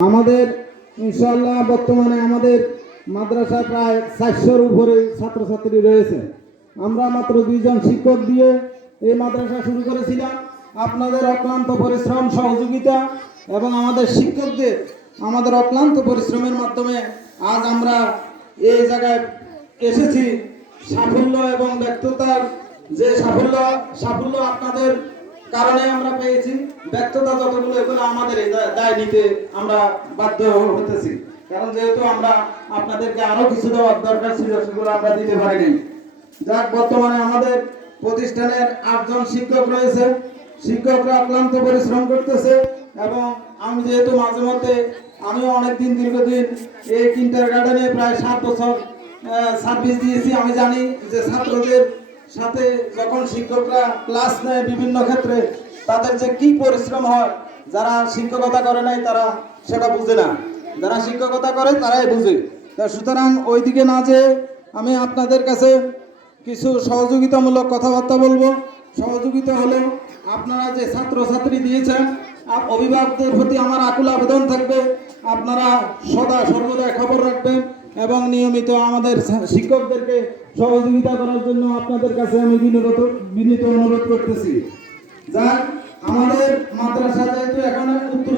আমাদের ইনশাল্লাহ বর্তমানে আমাদের মাদ্রাসা প্রায় চারশোর উপরে ছাত্রছাত্রী রয়েছে। আমরা মাত্র দুইজন শিক্ষক দিয়ে এই মাদ্রাসা শুরু করেছিলাম। আপনাদের অক্লান্ত পরিশ্রম, সহযোগিতা এবং আমাদের শিক্ষকদের আমাদের অক্লান্ত পরিশ্রমের মাধ্যমে আজ আমরা এই জায়গায় এসেছি। সাফল্য এবং ব্যর্থতার যে সাফল্য সাফল্য আপনাদের কারণে আমরা পেয়েছি। ব্যর্থতা যতগুলো, এগুলো আমাদের দায়- নিতে আমরা বাধ্য হতেছি। কারণ যেহেতু আমরা আপনাদেরকে আরও কিছু দেওয়ার দরকার ছিল, সেগুলো আমরা দিতে পারিনি। যাক, বর্তমানে আমাদের প্রতিষ্ঠানের আটজন শিক্ষক রয়েছে। শিক্ষকরা অক্লান্ত পরিশ্রম করতেছে এবং আমি যেহেতু মাঝে মধ্যে আমি অনেকদিন, দীর্ঘদিন এই কিন্টার গার্ডেনে প্রায় সাত বছর সার্ভিস দিয়েছি। আমি জানি যে ছাত্রদের সাথে যখন শিক্ষকরা ক্লাস নেয় বিভিন্ন ক্ষেত্রে, তাদের যে কি পরিশ্রম হয়, যারা শিক্ষকতা করে নাই তারা সেটা বুঝে না। যারা শিক্ষকতা করে তারাই বুঝে। সুতরাং ওই দিকে না যে আমি আপনাদের কাছে কিছু সহযোগিতামূলক কথাবার্তা বলব। সহযোগিতা হলো, আপনারা যে ছাত্রছাত্রী দিয়েছেন অভিভাবকদের প্রতি আমার আকুল আবেদন থাকবে। আপনারা সদা সর্বদা খবর রাখবেন। এবং নিয়মিত আমাদের শিক্ষকদেরকে সহযোগিতা করার জন্য আপনাদের কাছে আমি বিনোদ বিনীত অনুরোধ করতেছি। যা আমাদের মাদ্রাসা যেহেতু এখন উত্তর উত্তর